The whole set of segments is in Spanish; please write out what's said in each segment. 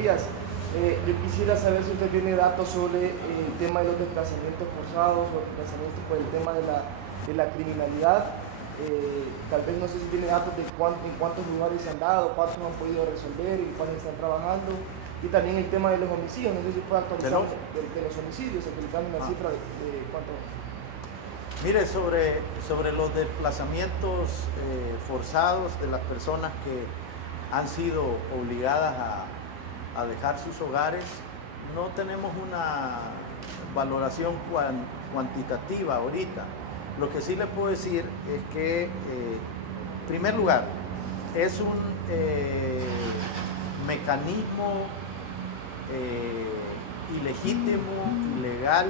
días. Yo quisiera saber si usted tiene datos sobre el tema de los desplazamientos forzados o desplazamientos por el tema de la criminalidad. Tal vez no sé si tiene datos de en cuántos lugares se han dado, cuántos han podido resolver y cuáles están trabajando. Y también el tema de los homicidios, no sé si puede actualizar de los homicidios, actualizando una cifra de cuánto. Mire, sobre los desplazamientos forzados de las personas que han sido obligadas a dejar sus hogares, no tenemos una valoración cuantitativa ahorita. Lo que sí le puedo decir es que, en primer lugar, es un mecanismo ilegítimo, ilegal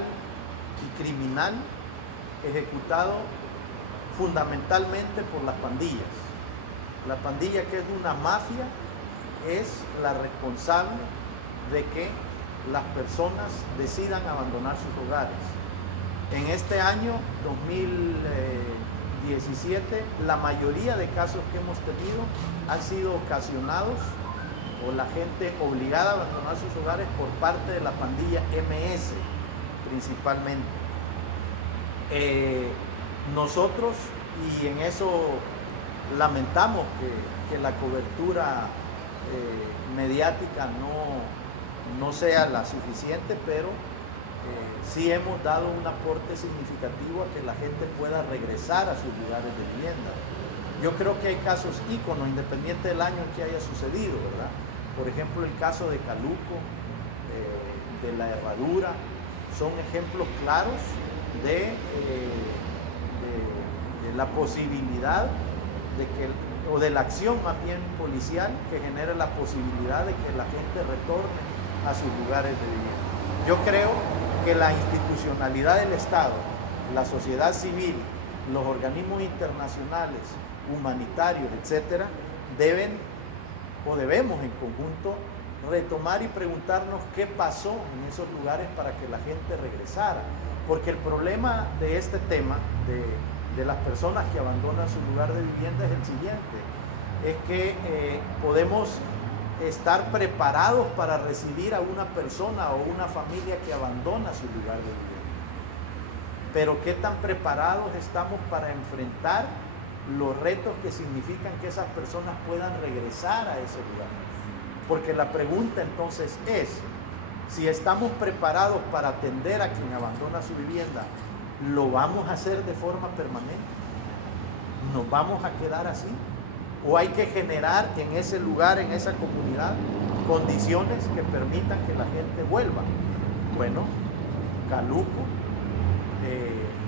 y criminal ejecutado fundamentalmente por las pandillas. La pandilla, que es una mafia, es la responsable de que las personas decidan abandonar sus hogares. En este año 2017, la mayoría de casos que hemos tenido han sido ocasionados o la gente obligada a abandonar sus hogares por parte de la pandilla MS, principalmente. Nosotros, y en eso lamentamos que la cobertura mediática no sea la suficiente, pero sí hemos dado un aporte significativo a que la gente pueda regresar a sus lugares de vivienda. Yo creo que hay casos íconos, independiente del año en que haya sucedido, ¿verdad? Por ejemplo, el caso de Caluco, de La Herradura, son ejemplos claros de la posibilidad o de la acción más bien policial que genere la posibilidad de que la gente retorne a sus lugares de vivienda. Yo creo que la institucionalidad del Estado, la sociedad civil, los organismos internacionales, humanitarios, etcétera, debemos en conjunto retomar y preguntarnos qué pasó en esos lugares para que la gente regresara. Porque el problema de este tema, de las personas que abandonan su lugar de vivienda, es el siguiente: es que podemos estar preparados para recibir a una persona o una familia que abandona su lugar de vivienda. Pero ¿qué tan preparados estamos para enfrentar los retos que significan que esas personas puedan regresar a ese lugar? Porque la pregunta entonces es, si estamos preparados para atender a quien abandona su vivienda, ¿lo vamos a hacer de forma permanente? ¿Nos vamos a quedar así? ¿O hay que generar en ese lugar, en esa comunidad, condiciones que permitan que la gente vuelva? Bueno, Caluco,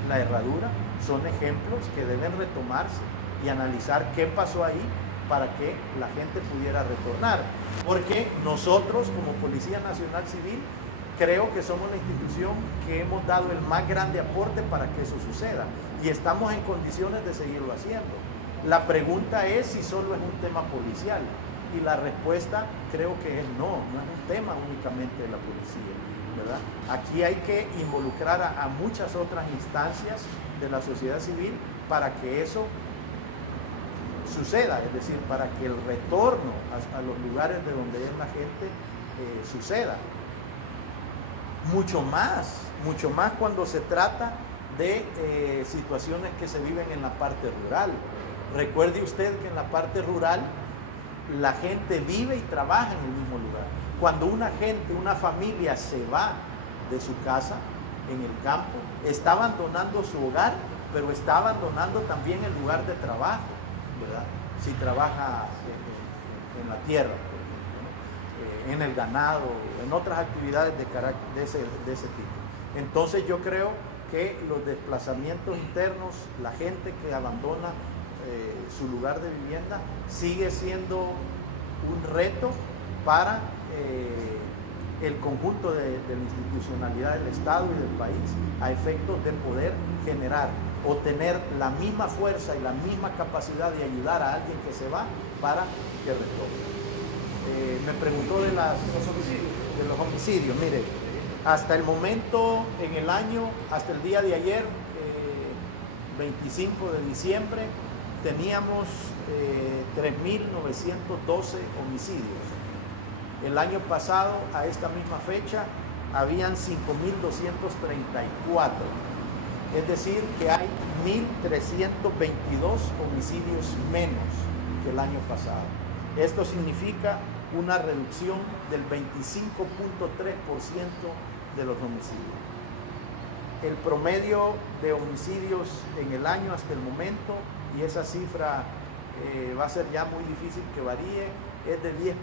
La Herradura, son ejemplos que deben retomarse y analizar qué pasó ahí para que la gente pudiera retornar. Porque nosotros, como Policía Nacional Civil, creo que somos la institución que hemos dado el más grande aporte para que eso suceda y estamos en condiciones de seguirlo haciendo. La pregunta es si solo es un tema policial, y la respuesta creo que es no es un tema únicamente de la policía, ¿verdad? Aquí hay que involucrar a muchas otras instancias de la sociedad civil para que eso suceda, es decir, para que el retorno a los lugares de donde es la gente suceda. Mucho más cuando se trata de situaciones que se viven en la parte rural. Recuerde usted que en la parte rural la gente vive y trabaja en el mismo lugar. Cuando una familia se va de su casa en el campo, está abandonando su hogar, pero está abandonando también el lugar de trabajo, ¿verdad? Si trabaja en la tierra, por ejemplo, ¿no? En el ganado, en otras actividades de ese tipo. Entonces yo creo que los desplazamientos internos, la gente que abandona su lugar de vivienda, sigue siendo un reto para el conjunto de la institucionalidad del Estado y del país, a efectos de poder generar o tener la misma fuerza y la misma capacidad de ayudar a alguien que se va para que retorne. Me preguntó de los homicidios. Mire, hasta el momento, en el año, hasta el día de ayer, 25 de diciembre, teníamos 3.912 homicidios. El año pasado, a esta misma fecha, habían 5.234. Es decir, que hay 1.322 homicidios menos que el año pasado. Esto significa una reducción del 25.3% de los homicidios. El promedio de homicidios en el año hasta el momento, y esa cifra va a ser ya muy difícil que varíe, es de 10.9.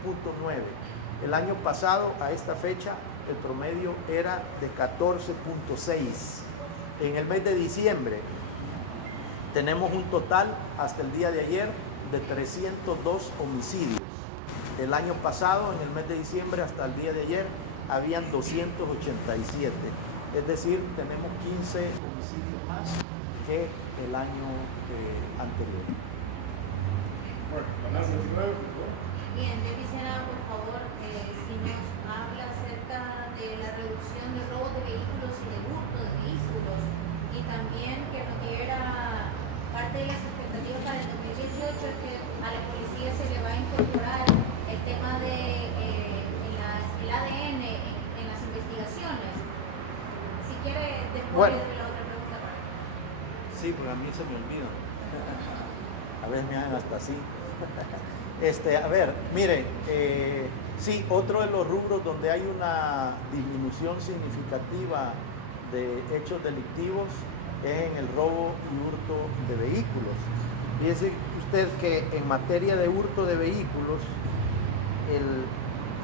El año pasado, a esta fecha, el promedio era de 14.6. En el mes de diciembre tenemos un total hasta el día de ayer de 302 homicidios. El año pasado, en el mes de diciembre hasta el día de ayer, habían 287. Es decir, tenemos 15 homicidios más que el año anterior. Bien, yo quisiera, por favor, si nos habla acerca de la reducción de robos de vehículos y de hurto de vehículos, y también que nos diera parte de las expectativas para el 2018, es que a la policía se le va a incorporar el tema de el ADN en las investigaciones. Si quiere, después de la otra pregunta. Sí, porque a mí se me olvida. A veces me hagan hasta así. A ver, mire, sí, otro de los rubros donde hay una disminución significativa de hechos delictivos es en el robo y hurto de vehículos. Fíjese usted que en materia de hurto de vehículos,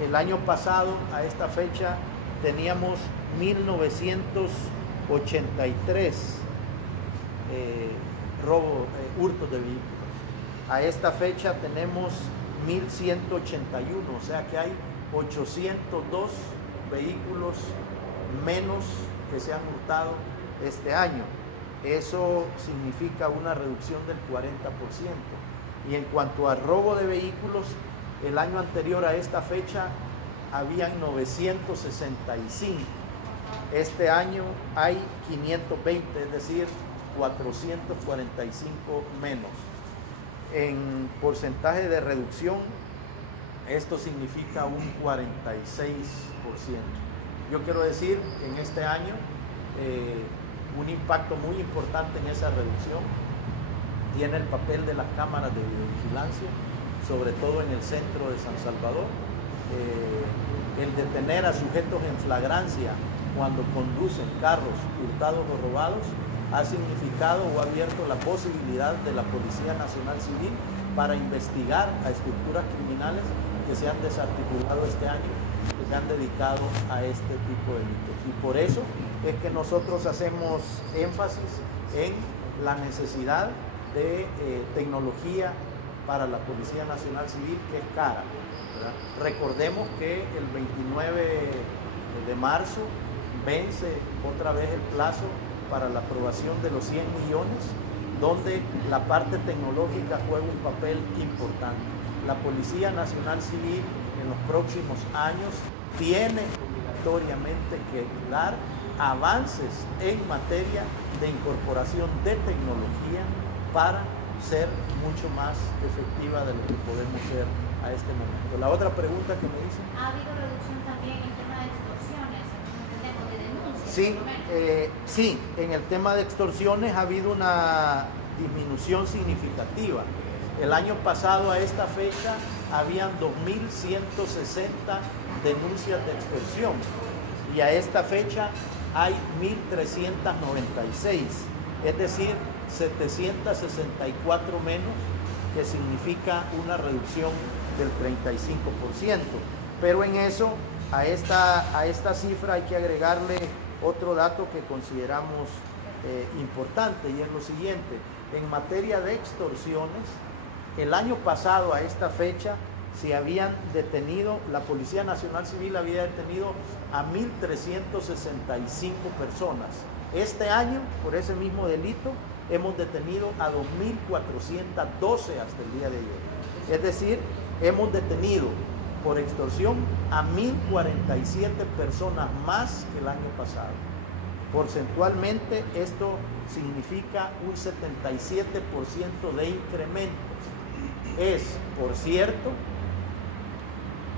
el año pasado a esta fecha teníamos 1983 hurtos de vehículos. A esta fecha tenemos 1181, o sea que hay 802 vehículos menos que se han hurtado este año. Eso significa una reducción del 40%. Y en cuanto al robo de vehículos, el año anterior a esta fecha habían 965. Este año hay 520, es decir, 445 menos. En porcentaje de reducción, esto significa un 46%. Yo quiero decir que en este año un impacto muy importante en esa reducción tiene el papel de las cámaras de videovigilancia, sobre todo en el centro de San Salvador. El detener a sujetos en flagrancia cuando conducen carros hurtados o robados ha significado o ha abierto la posibilidad de la Policía Nacional Civil para investigar a estructuras criminales que se han desarticulado este año, que se han dedicado a este tipo de delitos. Y por eso es que nosotros hacemos énfasis en la necesidad de tecnología para la Policía Nacional Civil, que es cara, ¿verdad? Recordemos que el 29 de marzo vence otra vez el plazo para la aprobación de los 100 millones, donde la parte tecnológica juega un papel importante. La Policía Nacional Civil en los próximos años tiene obligatoriamente que dar avances en materia de incorporación de tecnología para ser mucho más efectiva de lo que podemos ser a este momento. La otra pregunta que me dicen. ¿Ha habido reducción también en el tema de extorsiones, de denuncias? Sí, sí, en el tema de extorsiones ha habido una disminución significativa. El año pasado a esta fecha habían 2.160 denuncias de extorsión y a esta fecha hay 1.396, es decir, 764 menos, que significa una reducción del 35%. Pero en eso, a esta cifra hay que agregarle otro dato que consideramos importante, y es lo siguiente: en materia de extorsiones, el año pasado a esta fecha se habían detenido, la Policía Nacional Civil había detenido a 1.365 personas. Este año, por ese mismo delito, hemos detenido a 2.412 hasta el día de ayer. Es decir, hemos detenido por extorsión a 1.047 personas más que el año pasado. Porcentualmente esto significa un 77% de incremento. Es, por cierto,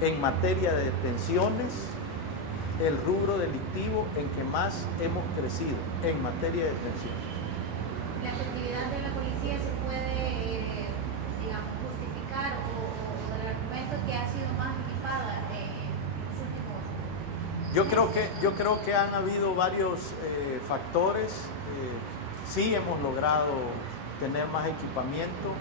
en materia de detenciones, el rubro delictivo en que más hemos crecido en materia de detenciones. La efectividad de la policía se puede, digamos, justificar o del argumento que ha sido más equipada en los últimos años. Yo creo que han habido varios factores. Sí hemos logrado tener más equipamiento,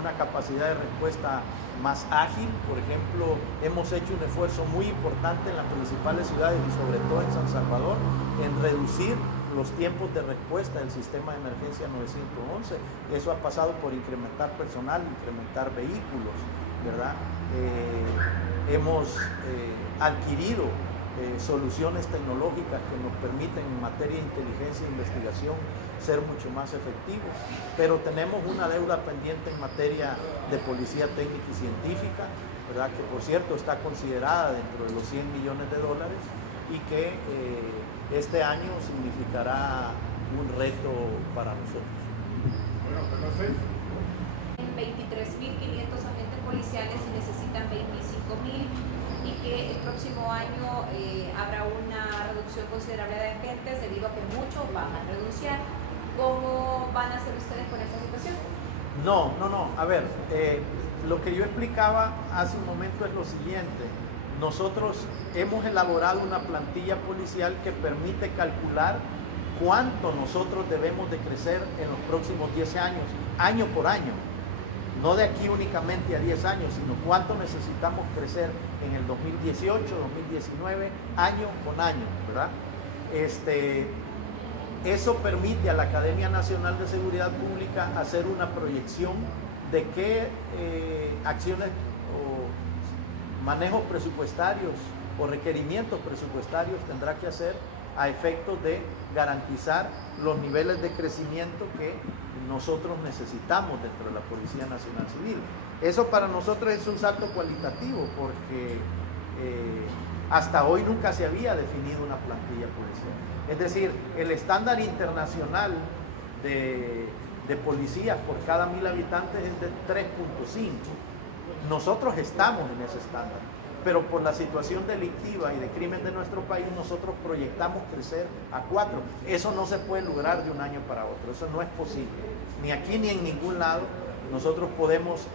una capacidad de respuesta más ágil. Por ejemplo, hemos hecho un esfuerzo muy importante en las principales ciudades y sobre todo en San Salvador en reducir los tiempos de respuesta del sistema de emergencia 911. Eso ha pasado por incrementar personal, incrementar vehículos, ¿verdad? Hemos adquirido soluciones tecnológicas que nos permiten en materia de inteligencia e investigación ser mucho más efectivos, pero tenemos una deuda pendiente en materia de policía técnica y científica, ¿verdad? Que por cierto está considerada dentro de los $100 millones y que este año significará un reto para nosotros. En 23.500 agentes policiales y necesitan 25.000, y que el próximo año habrá una reducción considerable de agentes debido a que muchos van a renunciar. ¿Cómo van a hacer ustedes con esta situación? No. A ver, lo que yo explicaba hace un momento es lo siguiente. Nosotros hemos elaborado una plantilla policial que permite calcular cuánto nosotros debemos de crecer en los próximos 10 años, año por año. No de aquí únicamente a 10 años, sino cuánto necesitamos crecer en el 2018, 2019, año con año, ¿verdad? Eso permite a la Academia Nacional de Seguridad Pública hacer una proyección de qué acciones o manejos presupuestarios o requerimientos presupuestarios tendrá que hacer a efectos de garantizar los niveles de crecimiento que nosotros necesitamos dentro de la Policía Nacional Civil. Eso para nosotros es un salto cualitativo porque hasta hoy nunca se había definido una plantilla policial. Es decir, el estándar internacional de policías por cada 1.000 habitantes es de 3.5. Nosotros estamos en ese estándar, pero por la situación delictiva y de crimen de nuestro país, nosotros proyectamos crecer a 4. Eso no se puede lograr de un año para otro, eso no es posible. Ni aquí ni en ningún lado nosotros podemos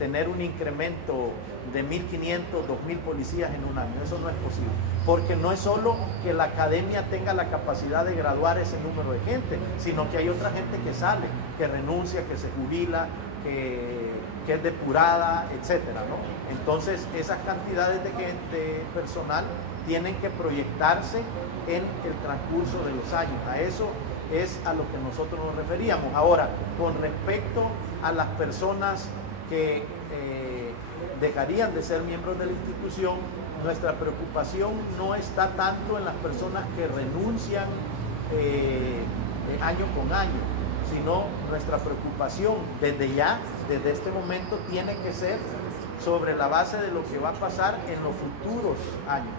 tener un incremento de 1.500, 2.000 policías en un año. Eso no es posible, porque no es solo que la academia tenga la capacidad de graduar ese número de gente, sino que hay otra gente que sale, que renuncia, que se jubila, que es depurada, etcétera, ¿no? Entonces, esas cantidades de personal tienen que proyectarse en el transcurso de los años. A eso es a lo que nosotros nos referíamos. Ahora, con respecto a las personas que dejarían de ser miembros de la institución, nuestra preocupación no está tanto en las personas que renuncian año con año, sino nuestra preocupación desde este momento, tiene que ser sobre la base de lo que va a pasar en los futuros años.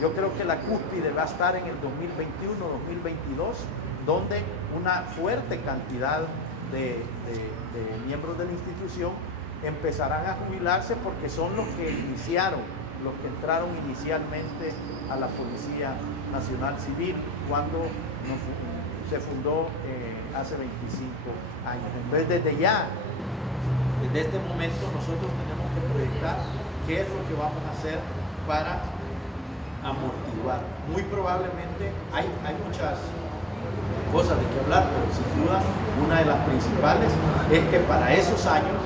Yo creo que la cúspide va a estar en el 2021, 2022, donde una fuerte cantidad de miembros de la institución empezarán a jubilarse porque son los que entraron inicialmente a la Policía Nacional Civil cuando se fundó hace 25 años. Entonces, desde este momento nosotros tenemos que proyectar qué es lo que vamos a hacer para amortiguar. Muy probablemente hay muchas cosas de que hablar, pero sin duda una de las principales es que para esos años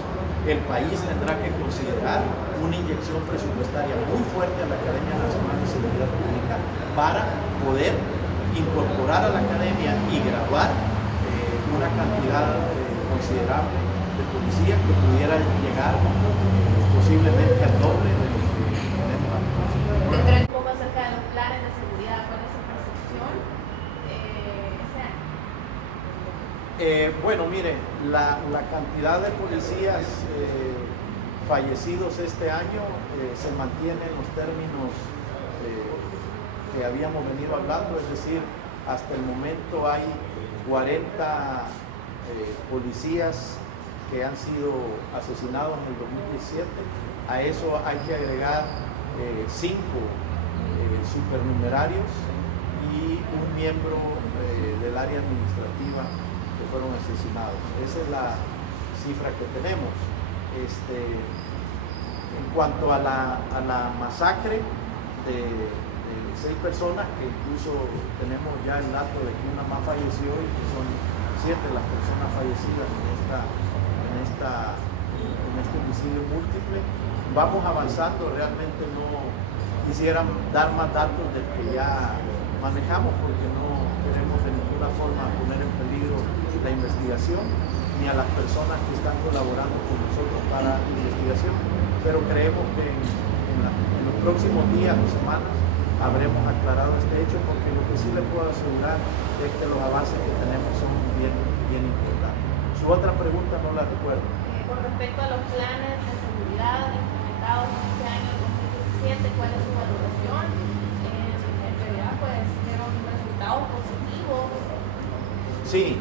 el país tendrá que considerar una inyección presupuestaria muy fuerte a la Academia Nacional de Seguridad Pública para poder incorporar a la academia y graduar una cantidad considerable de policías que pudiera llegar posiblemente al doble de lo que tenemos actualmente. Dentro de un poco acerca de los planes de seguridad, ¿cuál es su percepción ese año? Bueno, mire, la cantidad de policías fallecidos este año se mantiene en los términos que habíamos venido hablando, es decir, hasta el momento hay 40 policías que han sido asesinados en el 2017 A eso hay que agregar 5 supernumerarios y un miembro del área administrativa que fueron asesinados. Esa es la cifra que tenemos. En cuanto a la masacre de 6 personas, que incluso tenemos ya el dato de que una más falleció y que son 7 las personas fallecidas en este homicidio múltiple, vamos avanzando. Realmente no quisieran dar más datos del que ya manejamos, porque no queremos de ninguna forma poner en peligro la investigación ni a las personas que están colaborando con nosotros para la investigación, pero creemos que en los próximos días o semanas habremos aclarado este hecho, porque lo que sí le puedo asegurar es que los avances que tenemos son bien importantes. Su otra pregunta no la recuerdo. Con respecto a los planes de seguridad implementados este año 2017, ¿cuál es su valoración? En realidad, pues, dieron resultados positivos. Sí,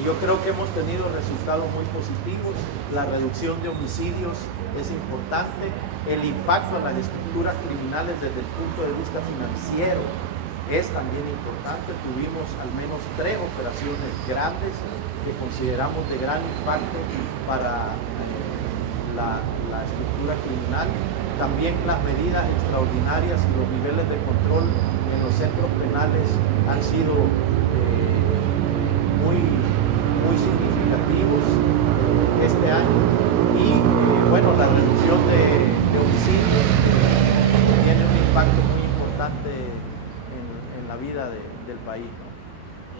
yo creo que hemos tenido resultados muy positivos. La reducción de homicidios es importante. El impacto en las estructuras criminales desde el punto de vista financiero es también importante. Tuvimos al menos 3 operaciones grandes que consideramos de gran impacto para la estructura criminal. También las medidas extraordinarias y los niveles de control en los centros penales han sido muy significativos este año, y bueno, la reducción de homicidios tiene un impacto muy importante en la vida del país, ¿no?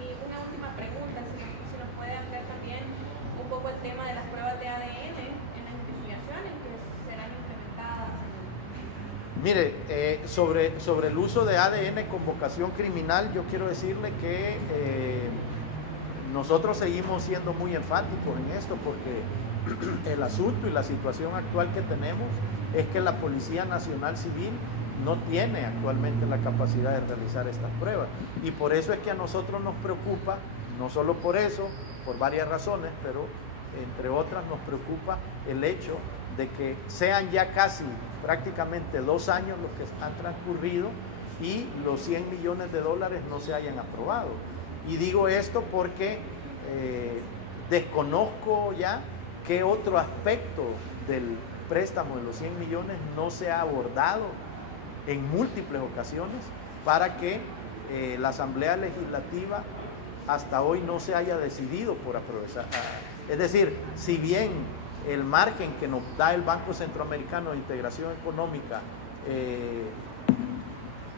Y una última pregunta, si nos puede ampliar también un poco el tema de las pruebas de ADN en las investigaciones que serán implementadas. Mire, sobre el uso de ADN con vocación criminal, yo quiero decirle que nosotros seguimos siendo muy enfáticos en esto, porque el asunto y la situación actual que tenemos es que la Policía Nacional Civil no tiene actualmente la capacidad de realizar estas pruebas, y por eso es que a nosotros nos preocupa, no solo por eso, por varias razones, pero entre otras nos preocupa el hecho de que sean ya casi prácticamente 2 años los que han transcurrido y los $100 millones no se hayan aprobado. Y digo esto porque desconozco ya qué otro aspecto del préstamo de los 100 millones no se ha abordado en múltiples ocasiones para que la Asamblea Legislativa hasta hoy no se haya decidido por aprovechar. Es decir, si bien el margen que nos da el Banco Centroamericano de Integración Económica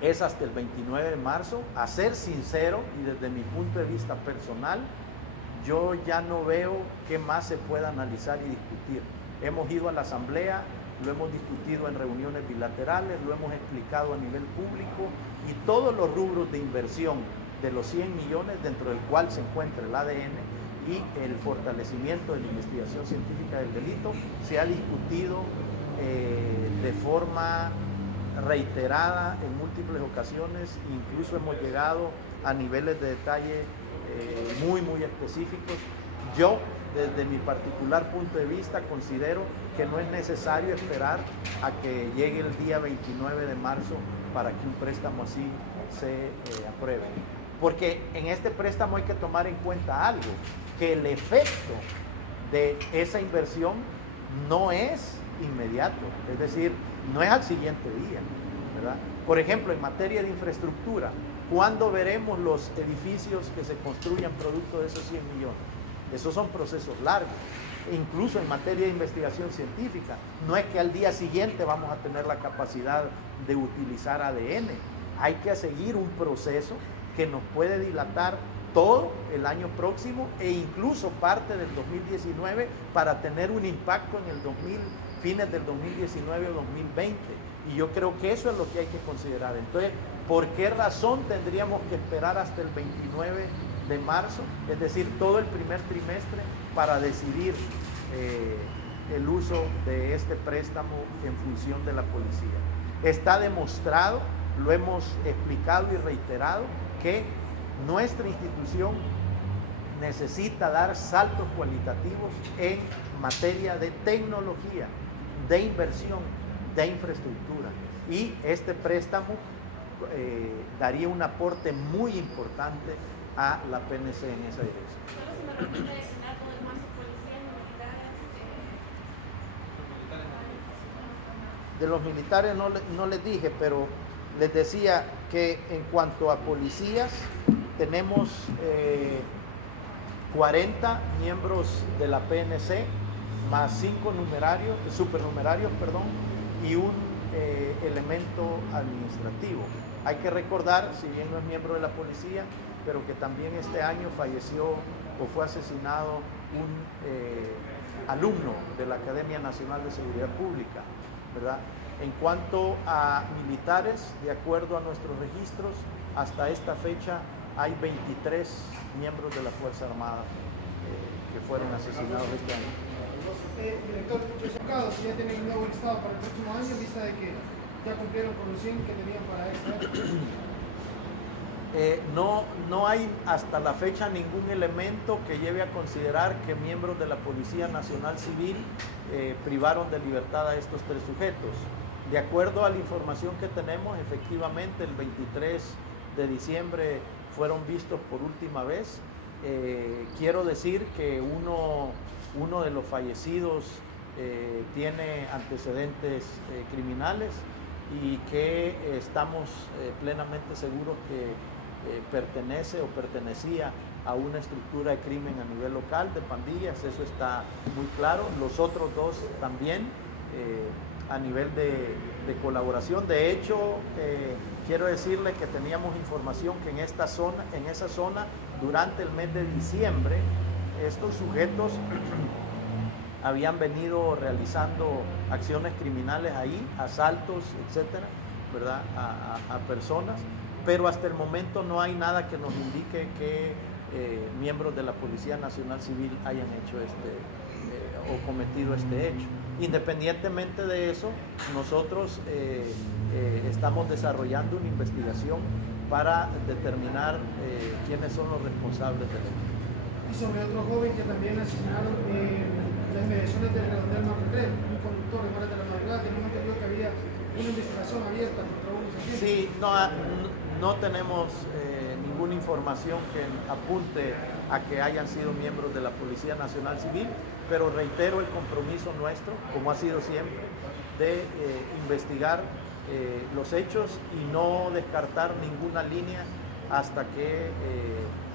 es hasta el 29 de marzo, a ser sincero y desde mi punto de vista personal, yo ya no veo qué más se pueda analizar y discutir. Hemos ido a la Asamblea, lo hemos discutido en reuniones bilaterales, lo hemos explicado a nivel público, y todos los rubros de inversión de los 100 millones, dentro del cual se encuentra el ADN y el fortalecimiento de la investigación científica del delito, se ha discutido de forma reiterada en múltiples ocasiones. Incluso hemos llegado a niveles de detalle muy específicos. Yo, desde mi particular punto de vista, considero que no es necesario esperar a que llegue el día 29 de marzo para que un préstamo así se apruebe. Porque en este préstamo hay que tomar en cuenta algo, que el efecto de esa inversión no es inmediato, es decir, no es al siguiente día, ¿verdad? Por ejemplo, en materia de infraestructura, ¿cuándo veremos los edificios que se construyan producto de esos 100 millones? Esos son procesos largos. E incluso en materia de investigación científica, no es que al día siguiente vamos a tener la capacidad de utilizar ADN. Hay que seguir un proceso que nos puede dilatar todo el año próximo e incluso parte del 2019 para tener un impacto en el fines del 2019 o 2020. Y yo creo que eso es lo que hay que considerar. Entonces, ¿por qué razón tendríamos que esperar hasta el 29 de marzo? Es decir, todo el primer trimestre para decidir el uso de este préstamo en función de la policía. Está demostrado, lo hemos explicado y reiterado, que nuestra institución necesita dar saltos cualitativos en materia de tecnología, de inversión, de infraestructura. Y este préstamo daría un aporte muy importante a la PNC en esa dirección. Solo se me repite dato del más policías y militares. De los militares no les dije, pero les decía que en cuanto a policías, tenemos 40 miembros de la PNC, más 5 supernumerarios, y un elemento administrativo. Hay que recordar, si bien no es miembro de la policía, pero que también este año falleció o fue asesinado un alumno de la Academia Nacional de Seguridad Pública, ¿verdad? En cuanto a militares, de acuerdo a nuestros registros, hasta esta fecha hay 23 miembros de la Fuerza Armada que fueron asesinados este año. Director, muchos abogados ya tienen un nuevo listado para el próximo año en vista de que ya cumplieron con los 100 que tenían para esta. No hay hasta la fecha ningún elemento que lleve a considerar que miembros de la Policía Nacional Civil privaron de libertad a estos 3 sujetos. De acuerdo a la información que tenemos, efectivamente el 23 de diciembre fueron vistos por última vez. Quiero decir que uno de los fallecidos tiene antecedentes criminales y que estamos plenamente seguros que pertenece o pertenecía a una estructura de crimen a nivel local, de pandillas, eso está muy claro. Los otros 2 también a nivel de colaboración. De hecho, quiero decirle que teníamos información que en esa zona, durante el mes de diciembre, estos sujetos habían venido realizando acciones criminales ahí, asaltos, etcétera, ¿verdad? A personas, pero hasta el momento no hay nada que nos indique que miembros de la Policía Nacional Civil hayan hecho o cometido este hecho. Independientemente de eso, nosotros estamos desarrollando una investigación para determinar quiénes son los responsables del hecho. Y sobre otro joven que también asesinaron en las inmediaciones del Redondel Marrecré, un conductor de horas de la madrugada, teníamos entendido que había una investigación abierta contra unos agentes. Sí, no tenemos ninguna información que apunte a que hayan sido miembros de la Policía Nacional Civil, pero reitero el compromiso nuestro, como ha sido siempre, de investigar los hechos y no descartar ninguna línea hasta que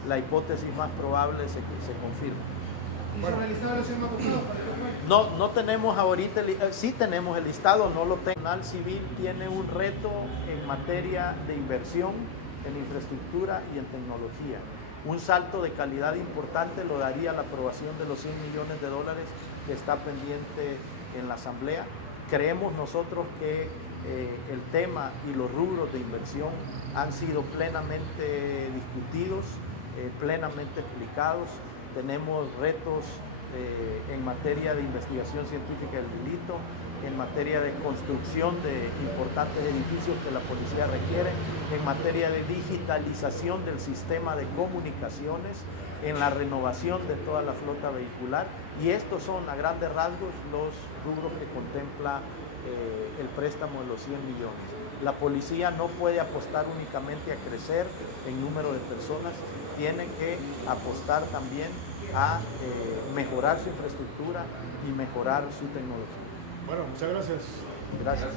la hipótesis más probable se confirme. ¿Y sobre el listado de los 100 más buscados para qué fue? No tenemos ahorita, sí tenemos el listado, no lo tengo. El Nacional Civil tiene un reto en materia de inversión en infraestructura y en tecnología. Un salto de calidad importante lo daría la aprobación de los 100 millones de dólares que está pendiente en la Asamblea. Creemos nosotros que el tema y los rubros de inversión han sido plenamente discutidos, plenamente explicados. Tenemos retos en materia de investigación científica del delito, en materia de construcción de importantes edificios que la policía requiere, en materia de digitalización del sistema de comunicaciones, en la renovación de toda la flota vehicular, y estos son a grandes rasgos los rubros que contempla el préstamo de los 100 millones. La policía no puede apostar únicamente a crecer en número de personas, tiene que apostar también a mejorar su infraestructura y mejorar su tecnología. Bueno, muchas gracias. Gracias.